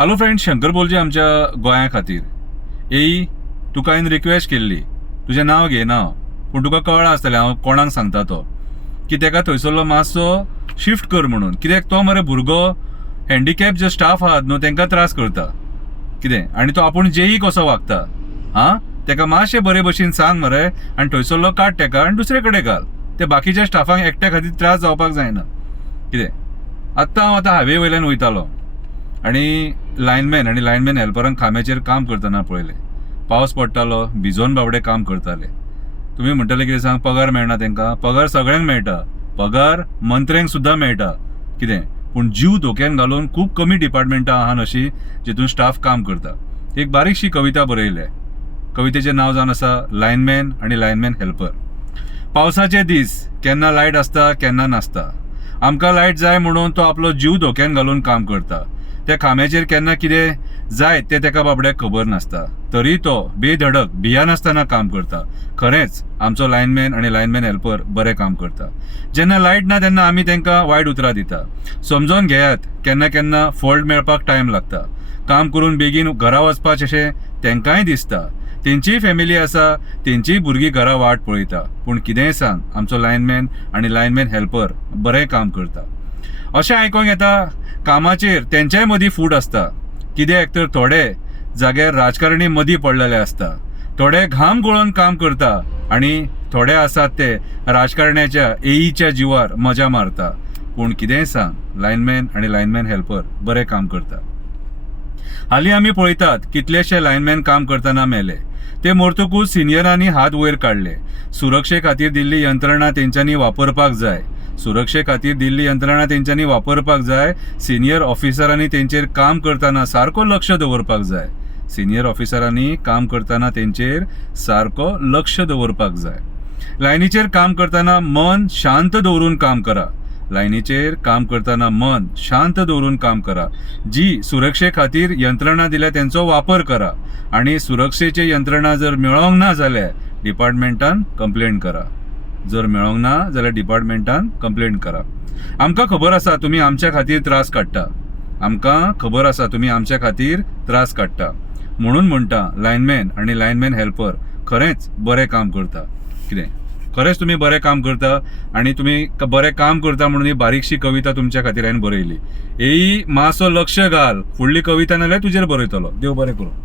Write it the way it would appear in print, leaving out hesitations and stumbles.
Hello friend, Shankar बोलचे आमच्या गोंया खातीर. येई तुका हांवें रिक्वेस्ट केल्ली, तुजें नांव घे नांव, पूण तुका कळ्ळां आसतलें हांव कोणाक सांगता तो, की तेका थंयसरलो मातसो शिफ्ट कर म्हणून. कित्याक तो मरे भुरगो हँडिकॅप जे स्टाफ आहात न्हू तांकां त्रास करता कितें, आनी तो आपूण जेई कसो वागता. तेका मातशें बरे भशेन सांग मरे, आनी थंयसरलो काड तेका आनी दुसरे कडेन घाल. ते बाकीच्या स्टाफांक एकट्या खातीर त्रास जावपाक जायना कितें. हांव आतां हायवे वयल्यान वयतालो आनी लायनमॅन आनी लायनमॅन हेल्परांक खांब्याचेर काम करतना पळयलें. पावस पडटालो, भिजोन बाबडे काम करताले. तुमी म्हणटले कितें सांग, पगार मेळना तांकां? पगार सगळ्यांक मेळटा, पगार मंत्र्यांक सुद्दां मेळटा कितें. पूण जीव धोक्यान घालून खूब कमी डिपार्टमेंटां आहात अशी जितून स्टाफ काम करता. एक बारीकशी कविता बरयल्या. कवितेचें नांव जावन आसा लायनमॅन आनी लायनमॅन हेल्पर. पावसाचे दीस केन्ना लायट आसता केन्ना नासता. आमकां लायट जाय म्हणून तो आपलो जीव धोक्यान घालून काम करता. त्या खांब्याचेर केन्ना कितें जाय तें तेका बाबड्याक खबर नासता, तरी तो बेधडक भियानासतना काम करता. खरेंच आमचो लायनमॅन आनी लायनमॅन हेल्पर बरें काम करता. जेन्ना लायट ना तेन्ना आमी तांकां वायट उतरां दिता. समजोन घेयात, केन्ना केन्ना फॉल्ट मेळपाक टायम लागता. काम करून बेगीन घरा वचपाचें अशें तांकांय दिसता. तेंचीय फॅमिली आसा, तेंचीय भुरगीं घरा वाट पळयता. पूण कितेंय सांग, आमचो लायनमॅन आनी लायनमॅन हेल्पर बरें काम करता. अशें आयकोंक येता कामाचेर तेंच्याय मदीं फूट आसता. कित्याक तर थोडे जाग्यार राजकारणी मदीं पडलेले आसता. थोडे घाम गळोवन काम करता आनी थोडे आसात ते राजकारण्याच्या एईच्या जिवार मजा मारता. पूण कितेंय सांग, लायनमॅन आनी लायनमॅन हेल्पर बरें काम करता. हालीं आमी पळयतात कितलेशे लायनमॅन काम करतना मेले. ते मरतकूच सिनियरांनी हात वयर काडले. सुरक्षे खातीर दिल्ली यंत्रणा तेंच्यांनी वापरपाक जाय. सुरक्षे खातीर दिल्ली यंत्रणा तेंच्यांनी वापरपाक जाय. सिनियर ऑफिसरांनी तेंचेर काम करतना सारको लक्ष दवरपाक जाय. सिनियर ऑफिसरांनी काम करतना तेंचेर सारको लक्ष दवरपाक जाय. लायनीचेर काम करतना मन शांत दवरून काम करा. लायनीचेर काम करतना मन शांत दवरून काम करा. जी सुरक्षे खातीर यंत्रणा दिल्या तेंचो वापर करा. आनी सुरक्षेची यंत्रणा जर मेळोंक ना जाल्यार डिपार्टमेंटान कंप्लेंट करा. जर मेळोंक ना जाल्यार डिपार्टमेंटान कंप्लेंट करा. आमकां खबर आसा तुमी आमच्या खातीर त्रास काडटा. आमकां खबर आसा तुमी आमच्या खातीर त्रास काडटा. म्हणून म्हणटा, लायनमॅन आनी लायनमॅन हेल्पर खरेंच बरें काम करता कितें. खरेंच तुमी बरें काम करता आनी तुमी बरें काम करता म्हणून ही बारीकशी कविता तुमच्या खातीर हांवें बरयली. ही मातसो लक्ष घाल. फुडली कविता नाल्यार तुजेर बरयतलो. देव बरें करूं.